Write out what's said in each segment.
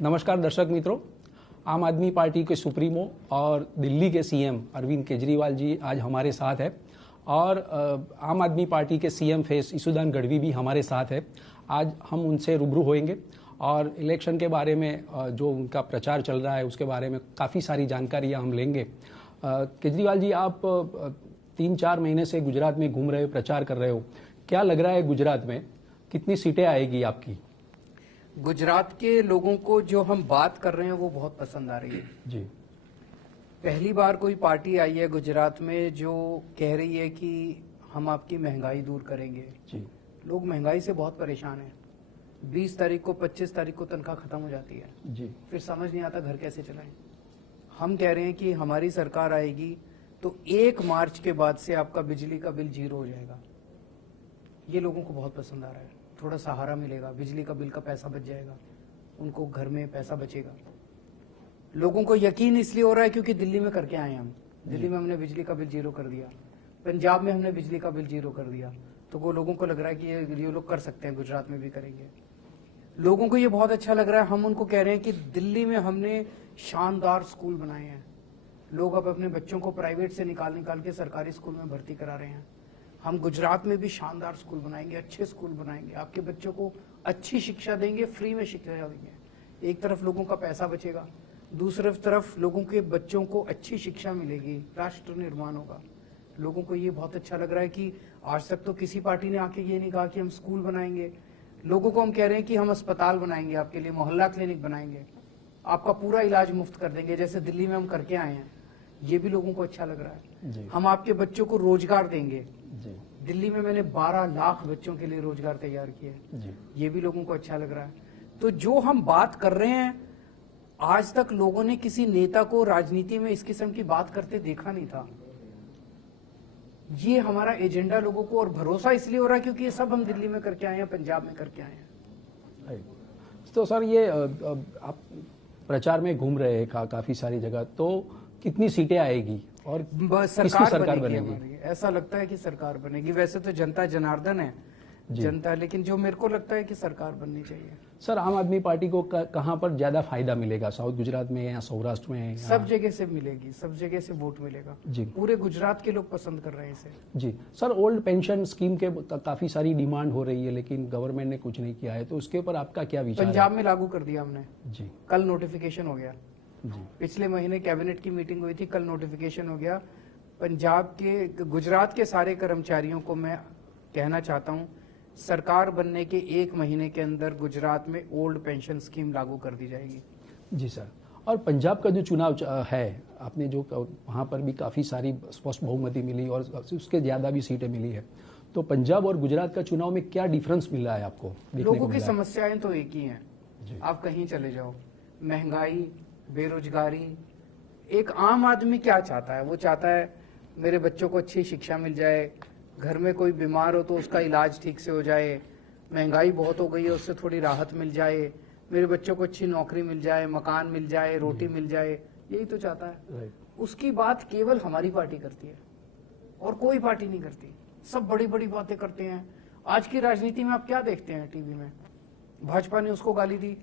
नमस्कार दर्शक मित्रों, आम आदमी पार्टी के सुप्रीमो और दिल्ली के सीएम अरविंद केजरीवाल जी आज हमारे साथ है और आम आदमी पार्टी के सीएम फेस ईशुदान गढ़वी भी हमारे साथ है। आज हम उनसे रूबरू होएंगे और इलेक्शन के बारे में जो उनका प्रचार चल रहा है उसके बारे में काफ़ी सारी जानकारियाँ हम लेंगे। केजरीवाल जी, आप 3-4 महीने से गुजरात में घूम रहे हो, प्रचार कर रहे हो, क्या लग रहा है गुजरात में कितनी सीटें आएगी आपकी? गुजरात के लोगों को जो हम बात कर रहे हैं वो बहुत पसंद आ रही है जी। पहली बार कोई पार्टी आई है गुजरात में जो कह रही है कि हम आपकी महंगाई दूर करेंगे जी। लोग महंगाई से बहुत परेशान हैं। 20 तारीख को 25 तारीख को तनख्वाह खत्म हो जाती है जी। फिर समझ नहीं आता घर कैसे चलाएं। हम कह रहे हैं कि हमारी सरकार आएगी तो 1 मार्च के बाद से आपका बिजली का बिल 0 हो जाएगा। ये लोगों को बहुत पसंद आ रहा है। थोड़ा सहारा मिलेगा, बिजली का बिल का पैसा बच जाएगा, उनको घर में पैसा बचेगा। लोगों को यकीन इसलिए हो रहा है क्योंकि दिल्ली में करके आए हम। दिल्ली में हमने बिजली का बिल 0 कर दिया, पंजाब में हमने बिजली का बिल 0 कर दिया, तो वो लोगों को लग रहा है कि ये लोग कर सकते हैं, गुजरात में भी करेंगे। लोगों को ये बहुत अच्छा लग रहा है। हम उनको कह रहे हैं कि दिल्ली में हमने शानदार स्कूल बनाए हैं। लोग अब अपने बच्चों को प्राइवेट से निकाल के सरकारी स्कूल में भर्ती करा रहे हैं। हम गुजरात में भी शानदार स्कूल बनाएंगे, अच्छे स्कूल बनाएंगे, आपके बच्चों को अच्छी शिक्षा देंगे, फ्री में शिक्षा देंगे। एक तरफ लोगों का पैसा बचेगा, दूसरी तरफ लोगों के बच्चों को अच्छी शिक्षा मिलेगी, राष्ट्र निर्माण होगा। लोगों को ये बहुत अच्छा लग रहा है कि आज तक तो किसी पार्टी ने आके ये नहीं कहा कि हम स्कूल बनाएंगे। लोगों को हम कह रहे हैं कि हम अस्पताल बनाएंगे, आपके लिए मोहल्ला क्लिनिक बनाएंगे, आपका पूरा इलाज मुफ्त कर देंगे, जैसे दिल्ली में हम करके आए हैं। ये भी लोगों को अच्छा लग रहा है। हम आपके बच्चों को रोजगार देंगे। दिल्ली में मैंने 12 लाख बच्चों के लिए रोजगार तैयार किए। ये भी लोगों को अच्छा लग रहा है। तो जो हम बात कर रहे हैं, आज तक लोगों ने किसी नेता को राजनीति में इस किस्म की बात करते देखा नहीं था। ये हमारा एजेंडा लोगों को और भरोसा इसलिए हो रहा है क्योंकि ये सब हम दिल्ली में करके आए हैं, पंजाब में करके आए हैं। तो सर, ये आप प्रचार में घूम रहे हैं काफी सारी जगह, तो कितनी सीटें आएगी और सरकार बनेगी? ऐसा लगता है कि सरकार बनेगी। वैसे तो जनता जनार्दन है जनता, लेकिन जो मेरे को लगता है कि सरकार बननी चाहिए। सर, आम आदमी पार्टी को कहां पर ज्यादा फायदा मिलेगा? साउथ गुजरात में या सौराष्ट्र में? सब जगह से मिलेगी, सब जगह से वोट मिलेगा जी। पूरे गुजरात के लोग पसंद कर रहे हैं इसे जी। सर, ओल्ड पेंशन स्कीम के काफी सारी डिमांड हो रही है लेकिन गवर्नमेंट ने कुछ नहीं किया है, तो उसके ऊपर आपका क्या विचार है? पंजाब में लागू कर दिया हमने जी। कल नोटिफिकेशन हो गया जी। पिछले महीने कैबिनेट की मीटिंग हुई थी, कल नोटिफिकेशन हो गया। पंजाब के, गुजरात के सारे कर्मचारियों को मैं कहना चाहता हूं, सरकार बनने के 1 महीने के अंदर गुजरात में ओल्ड पेंशन स्कीम लागू कर दी जाएगी जी सर। और पंजाब का जो चुनाव है, आपने जो वहां पर भी काफी सारी स्पष्ट बहुमति मिली और उसके ज्यादा भी सीटें मिली है, तो पंजाब और गुजरात का चुनाव में क्या डिफरेंस मिल रहा है आपको? लोगों की समस्याएं तो एक ही हैं, आप कहीं चले जाओ, महंगाई, बेरोजगारी। एक आम आदमी क्या चाहता है? वो चाहता है मेरे बच्चों को अच्छी शिक्षा मिल जाए, घर में कोई बीमार हो तो उसका इलाज ठीक से हो जाए, महंगाई बहुत हो गई है उससे थोड़ी राहत मिल जाए, मेरे बच्चों को अच्छी नौकरी मिल जाए, मकान मिल जाए, रोटी मिल जाए, यही तो चाहता है। उसकी बात केवल हमारी पार्टी करती है और कोई पार्टी नहीं करती। सब बड़ी बड़ी बातें करते हैं। आज की राजनीति में आप क्या देखते हैं टीवी में? भाजपा ने उसको गाली दी,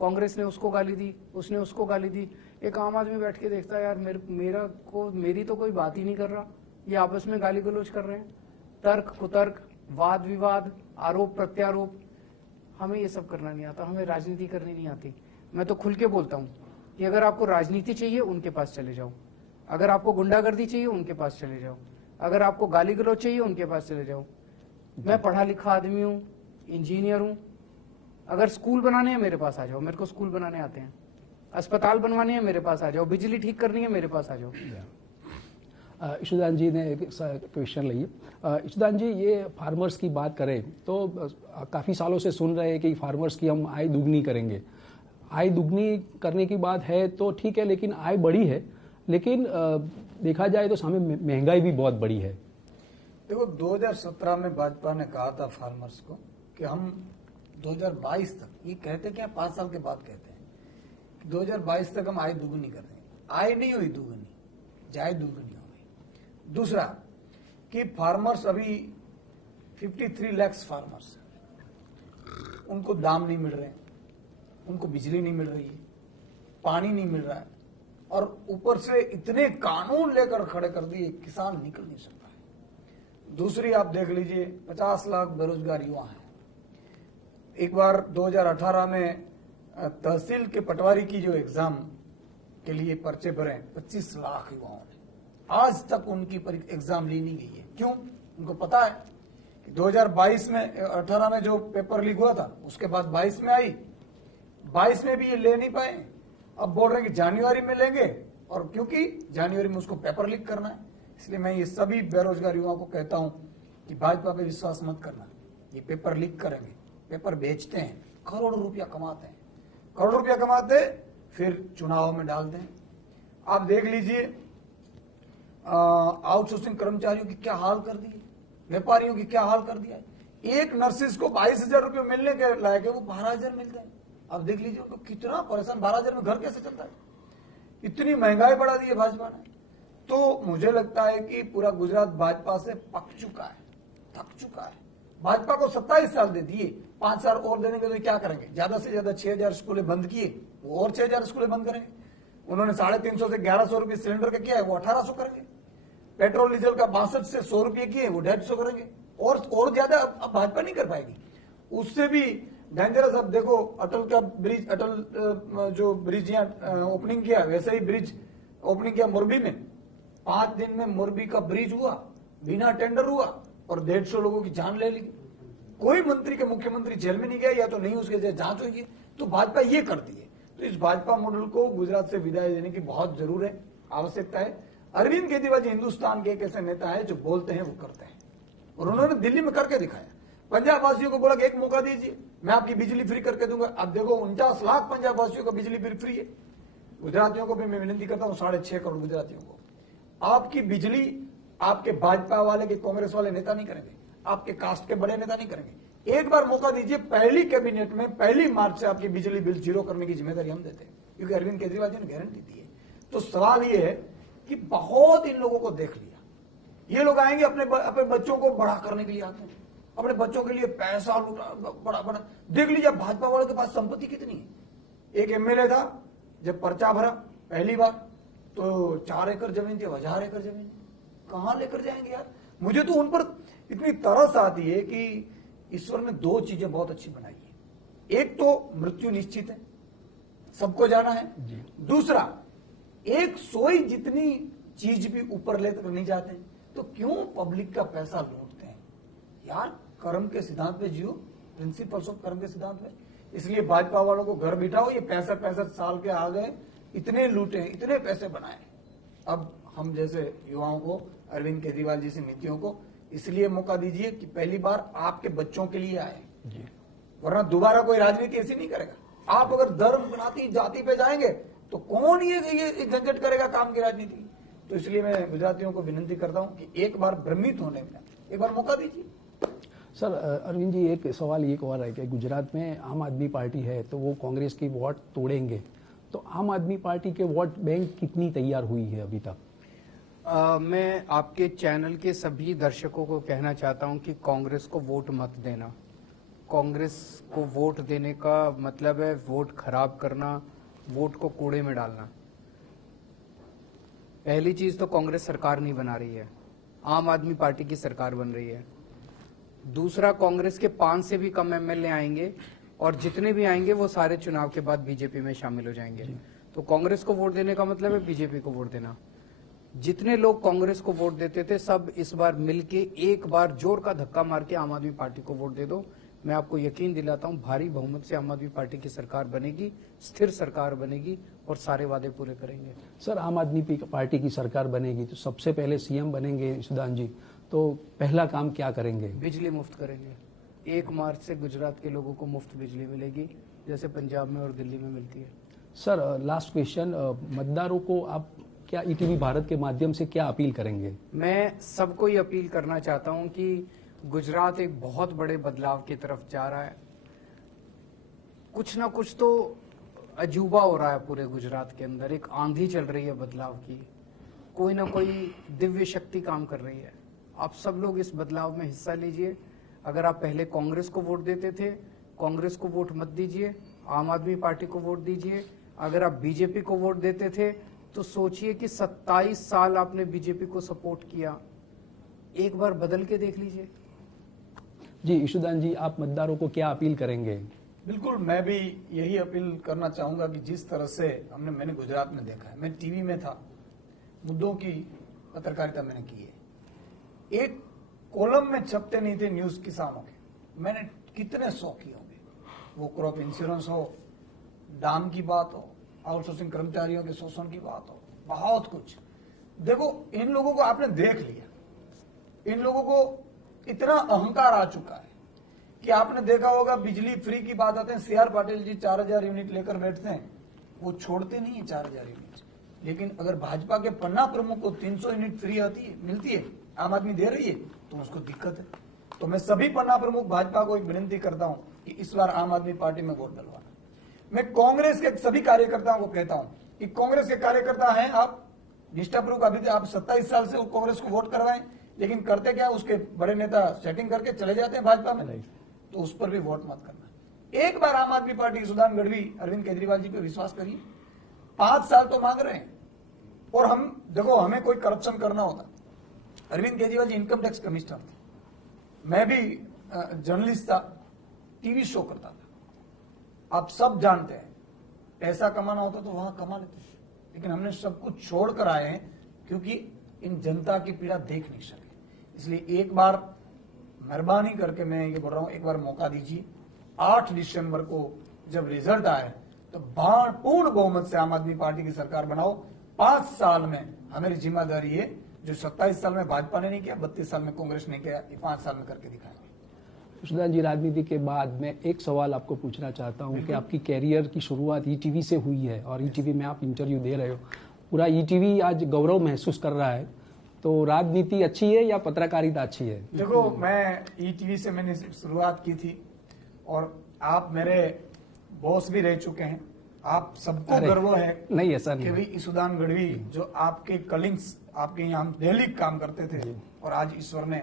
कांग्रेस ने उसको गाली दी, उसने उसको गाली दी। एक आम आदमी बैठ के देखता है, यार मेरी तो कोई बात ही नहीं कर रहा, ये आपस में गाली गलौज कर रहे हैं, तर्क कुतर्क, वाद विवाद, आरोप प्रत्यारोप। हमें ये सब करना नहीं आता, हमें राजनीति करनी नहीं आती। मैं तो खुल के बोलता हूँ कि अगर आपको राजनीति चाहिए उनके पास चले जाओ, अगर आपको गुंडागर्दी चाहिए उनके पास चले जाओ, अगर आपको गाली गलौज चाहिए उनके पास चले जाओ। मैं पढ़ा लिखा आदमी हूँ, इंजीनियर हूँ। अगर स्कूल बनाने हैं मेरे पास आ जाओ, मेरे को स्कूल बनाने आते हैं। अस्पताल बनवाने हैं मेरे पास आ जाओ, बिजली ठीक करनी है मेरे पास आ जाओ। ईशुदान जी ने एक क्वेश्चन लिया। ईशुदान जी, ये फार्मर्स की बात करें तो काफ़ी सालों से सुन रहे हैं कि फार्मर्स की हम आय दुगनी करेंगे। आय दुगनी करने की बात है तो ठीक है, लेकिन आय बढ़ी है, लेकिन देखा जाए तो सामने महंगाई भी बहुत बड़ी है। देखो, 2017 में भाजपा ने कहा था फार्मर्स को कि हम 2022 तक, ये कहते क्या 5 साल के बाद कहते हैं कि 2022 तक हम आय दुगनी कर देंगे। आय नहीं हुई दुगनी, जाय दुगनी हो गई। दूसरा कि फार्मर्स अभी 53 लाख फार्मर्स, उनको दाम नहीं मिल रहे, उनको बिजली नहीं मिल रही है, पानी नहीं मिल रहा है, और ऊपर से इतने कानून लेकर खड़े कर दिए, किसान निकल नहीं सकता है। दूसरी आप देख लीजिए, 50 लाख बेरोजगार युवा हैं। एक बार 2018 में तहसील के पटवारी की जो एग्जाम के लिए पर्चे भरे 25 लाख युवाओं ने, आज तक उनकी एग्जाम ली नहीं गई है। क्यों? उनको पता है कि 2022 में 18 में जो पेपर लीक हुआ था, उसके बाद 22 में आई, 22 में भी ये ले नहीं पाए। अब बोल रहे हैं कि जनवरी में लेंगे, और क्योंकि जनवरी में उसको पेपर लीक करना है। इसलिए मैं ये सभी बेरोजगार युवाओं को कहता हूं कि भाजपा पे विश्वास मत करना। ये पेपर लीक करेंगे, पेपर बेचते हैं, करोड़ों रुपया कमाते हैं, करोड़ों रुपया कमाते फिर चुनाव में डाल दें। आप देख लीजिए आउटसोर्सिंग कर्मचारियों की क्या हाल कर दी, व्यापारियों की क्या हाल कर दिया है। एक नर्सिस को 22,000 रुपये मिलने के लायक है, वो 12,000 मिलते हैं। अब देख लीजिए उनको कितना परेशान, 12,000 में घर कैसे चलता है। इतनी महंगाई बढ़ा दी है भाजपा ने। तो मुझे लगता है कि पूरा गुजरात भाजपा से पक चुका है, थक चुका है। भाजपा को 27 साल दे दिए, 5 साल और देने के तो क्या करेंगे? ज्यादा से ज्यादा 6,000 स्कूलें बंद किए, वो और 6,000 स्कूलें बंद करेंगे। उन्होंने 350 से 1,100 रुपये सिलेंडर का किया है, वो 1,800 करेंगे। पेट्रोल डीजल का 62 से 100 रुपये किए, वो 150 करेंगे। और ज्यादा अब भाजपा नहीं कर पाएगी। उससे भी डेंजरस, अब देखो अटल का ब्रिज, अटल जो ब्रिज यहाँ ओपनिंग किया, वैसे ही ब्रिज ओपनिंग किया मोरबी में। 5 दिन में मोरबी का ब्रिज हुआ, बिना टेंडर हुआ, और 150 लोगों की जान ले ली। कोई मंत्री के मुख्यमंत्री जेल में नहीं गया, या तो नहीं उसके जांच हुई। तो भाजपा ये करती है। तो इस भाजपा मॉडल को गुजरात से विदाई देने की बहुत जरूर है, आवश्यकता है। अरविंद केजरीवाल जी हिंदुस्तान के एक ऐसे नेता है जो बोलते हैं वो करते हैं, और उन्होंने दिल्ली में करके दिखाया। पंजाब वासियों को बोला कि एक मौका दीजिए, मैं आपकी बिजली फ्री करके दूंगा। अब देखो 49 लाख पंजाब वासियों का बिजली बिल फ्री है। गुजरातियों को भी मैं विनती करता हूं, 6.5 करोड़ गुजरातियों को, आपकी बिजली आपके भाजपा वाले के कांग्रेस वाले नेता नहीं करेंगे, आपके कास्ट के बड़े नेता नहीं करेंगे। एक बार मौका दीजिए, पहली कैबिनेट में 1 मार्च से आपकी बिजली बिल जीरो करने की जिम्मेदारी हम देते हैं, क्योंकि अरविंद केजरीवाल जी ने गारंटी दी है। तो सवाल ये है कि बहुत इन लोगों को देख लिया। ये लोग आएंगे अपने बच्चों को बड़ा करने के लिए आते हैं, अपने बच्चों के लिए पैसा लूटा, बड़ा देख लीजिए भाजपा वालों के पास संपत्ति कितनी है। एक एमएलए था, जब पर्चा भरा पहली बार तो 4 एकड़ जमीन थी, 1000 एकड़ जमीन कहां लेकर जाएंगे यार। मुझे तो उन पर इतनी तरस आती है कि ईश्वर ने 2 चीजें बहुत अच्छी बनाई है। एक तो मृत्यु निश्चित है, सबको जाना है। दूसरा, एक सोई जितनी चीज भी ऊपर लेकर नहीं जाते, तो क्यों पब्लिक का पैसा लूटते हैं यार। कर्म के सिद्धांत पे जियो, प्रिंसिपल्स ऑफ कर्म के सिद्धांत में। इसलिए भाजपा वालों को घर बिठाओ, ये 65 साल के आ गए, इतने लूटे, इतने पैसे बनाए। अब हम जैसे युवाओं को, अरविंद केजरीवाल जैसी नीतियों को इसलिए मौका दीजिए कि पहली बार आपके बच्चों के लिए आए, वरना दोबारा कोई राजनीति ऐसी नहीं करेगा। आप अगर धर्म बनाती जाति पे जाएंगे तो कौन ये झंझट करेगा काम की राजनीति। तो इसलिए मैं गुजरातियों को विनती करता हूं कि एक बार भ्रमित होने में एक बार मौका दीजिए। सर अरविंद जी, एक सवाल एक और है कि गुजरात में आम आदमी पार्टी है तो वो कांग्रेस की वोट तोड़ेंगे, तो आम आदमी पार्टी के वोट बैंक कितनी तैयार हुई है अभी तक? मैं आपके चैनल के सभी दर्शकों को कहना चाहता हूं कि कांग्रेस को वोट मत देना। कांग्रेस को वोट देने का मतलब है वोट खराब करना, वोट को कूड़े में डालना। पहली चीज तो कांग्रेस सरकार नहीं बना रही है, आम आदमी पार्टी की सरकार बन रही है। दूसरा, कांग्रेस के 5 से भी कम एमएलए आएंगे, और जितने भी आएंगे वो सारे चुनाव के बाद बीजेपी में शामिल हो जाएंगे। तो कांग्रेस को वोट देने का मतलब है बीजेपी को वोट देना। जितने लोग कांग्रेस को वोट देते थे सब इस बार मिलके एक बार जोर का धक्का मार के आम आदमी पार्टी को वोट दे दो। मैं आपको यकीन दिलाता हूं भारी बहुमत से आम आदमी पार्टी की सरकार बनेगी, स्थिर सरकार बनेगी, और सारे वादे पूरे करेंगे। सर, आम आदमी पार्टी की सरकार बनेगी तो सबसे पहले सीएम बनेंगे सुदान जी, तो पहला काम क्या करेंगे? बिजली मुफ्त करेंगे। 1 मार्च से गुजरात के लोगों को मुफ्त बिजली मिलेगी, जैसे पंजाब में और दिल्ली में मिलती है। सर, लास्ट क्वेश्चन, मतदारों को आप क्या ईटीवी भारत के माध्यम से क्या अपील करेंगे? मैं सबको ये अपील करना चाहता हूं कि गुजरात एक बहुत बड़े बदलाव की तरफ जा रहा है। कुछ ना कुछ तो अजूबा हो रहा है पूरे गुजरात के अंदर, एक आंधी चल रही है बदलाव की, कोई ना कोई दिव्य शक्ति काम कर रही है। आप सब लोग इस बदलाव में हिस्सा लीजिए। अगर आप पहले कांग्रेस को वोट देते थे, कांग्रेस को वोट मत दीजिए, आम आदमी पार्टी को वोट दीजिए। अगर आप बीजेपी को वोट देते थे तो सोचिए कि 27 साल आपने बीजेपी को सपोर्ट किया, एक बार बदल के देख लीजिए। जी ईशुदान जी, आप मतदारों को क्या अपील करेंगे? बिल्कुल, मैं भी यही अपील करना चाहूंगा कि जिस तरह से मैंने गुजरात में देखा है, मैं टीवी में था, मुद्दों की पत्रकारिता मैंने की है, एक कॉलम में छपते नहीं थे न्यूज किसानों के, मैंने कितने 100 किए होंगे, वो क्रॉप इंश्योरेंस हो, दाम की बात हो, आउटसोर्सिंग कर्मचारियों के शोषण की बात हो, बहुत कुछ। देखो, इन लोगों को आपने देख लिया, इन लोगों को इतना अहंकार आ चुका है कि आपने देखा होगा बिजली फ्री की बात आते हैं, सीआर पाटिल जी 4000 यूनिट लेकर बैठते हैं, वो छोड़ते नहीं है 4000 यूनिट। लेकिन अगर भाजपा के पन्ना प्रमुख को 300 यूनिट फ्री आती है, मिलती है, आम आदमी दे रही है, तो उसको दिक्कत है। तो मैं सभी पन्ना प्रमुख भाजपा को एक विनती करता हूं कि इस बार आम आदमी पार्टी में वोट डलवाना। मैं कांग्रेस के सभी कार्यकर्ताओं को कहता हूं कि कांग्रेस के कार्यकर्ता हैं, आप निष्ठापूर्वक अभी आप 27 साल से कांग्रेस को वोट करवाएं, लेकिन करते क्या, उसके बड़े नेता सेटिंग करके चले जाते हैं भाजपा में, तो उस पर भी वोट मत करना। एक बार आम आदमी पार्टी ईशुदान गढ़वी, अरविंद केजरीवाल जी पे विश्वास करिए। 5 साल तो मांग रहे हैं, और हम देखो, हमें कोई करप्शन करना होता, Arvind Kejriwal ji income tax commissioner थे, मैं भी जर्नलिस्ट था, टीवी शो करता था, आप सब जानते हैं, पैसा कमाना होता तो वहां कमा लेते, लेकिन हमने सब कुछ छोड़कर आए हैं क्योंकि इन जनता की पीड़ा देख नहीं सके। इसलिए एक बार मेहरबानी करके मैं ये बोल रहा हूं, एक बार मौका दीजिए। 8 दिसंबर को जब रिजल्ट आए तो पूर्ण बहुमत से आम आदमी पार्टी की सरकार बनाओ। 5 साल में हमारी जिम्मेदारी है, जो 27 साल में भाजपा ने नहीं किया, 32 साल में कांग्रेस ने किया, ये 5 साल में करके दिखाएंगे। ईशुदान जी, राजनीति के बाद मैं एक सवाल आपको पूछना चाहता हूं कि आपकी कैरियर की शुरुआत ईटीवी से हुई है और ईटीवी में आप इंटरव्यू दे रहे हो, पूरा ईटीवी आज गौरव महसूस कर रहा है, तो राजनीति अच्छी है या पत्रकारिता अच्छी है? देखो, मैं ईटीवी से मैंने शुरुआत की थी और आप मेरे बॉस भी रह चुके हैं, आप सबको गर्व है नहीं, ऐसा नहीं कि भाई ईशुदान गढ़वी जो आपके कलिंग्स, आपके यहाँ हम डेली काम करते थे, और आज ईश्वर ने,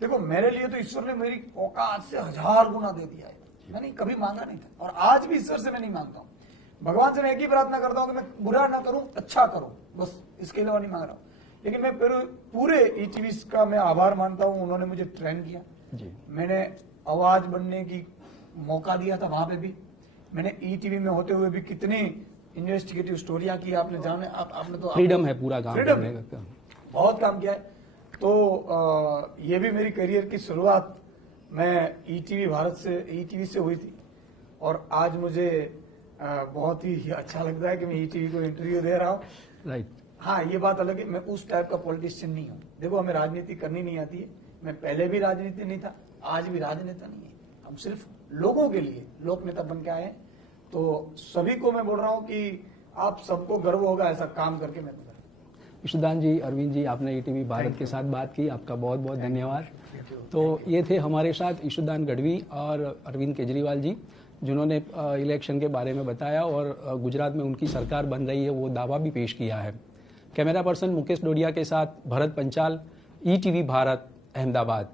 देखो मेरे लिए तो ईश्वर ने मेरी औकात से 1000 गुना दे दिया है, मैंने कभी मांगा नहीं था, और आज भी ईश्वर से मैं नहीं मांगता हूँ। भगवान से मैं एक ही प्रार्थना करता हूँ कि मैं बुरा ना करूं, अच्छा करूं, बस इसके अलावा नहीं मांग रहा हूं। लेकिन मैं पूरे ईटीवी का मैं आभार मानता हूं, उन्होंने मुझे ट्रेन किया जी। मैंने आवाज बनने की मौका दिया था, वहां पे भी मैंने ईटीवी में होते हुए भी कितनी इन्वेस्टिगेटिव स्टोरियां की, आपने जाने, आपने तो फ्रीडम है पूरा काम करने का, बहुत काम किया है। तो ये भी मेरी करियर की शुरुआत मैं ईटीवी भारत से, ईटीवी से हुई थी, और आज मुझे बहुत ही अच्छा लगता है कि मैं ईटीवी को इंटरव्यू दे रहा हूँ। राइट। हाँ, ये बात अलग है, मैं उस टाइप का पॉलिटिशियन नहीं हूँ। देखो, हमें राजनीति करनी नहीं आती है, मैं पहले भी राजनीति नहीं था, आज भी राजनेता नहीं है, हम सिर्फ लोगों के लिए लोक नेता बन के आए हैं। तो सभी को मैं बोल रहा हूँ कि आप सबको गर्व होगा ऐसा काम करके मैं। ईशुदान जी, अरविंद जी, आपने ईटीवी भारत के साथ बात की, आपका बहुत बहुत धन्यवाद। तो ये थे हमारे साथ ईशुदान गढ़वी और अरविंद केजरीवाल जी, जिन्होंने इलेक्शन के बारे में बताया और गुजरात में उनकी सरकार बन रही है वो दावा भी पेश किया है। कैमरा पर्सन मुकेश डोडिया के साथ भरत पंचाल, ईटीवी भारत, अहमदाबाद।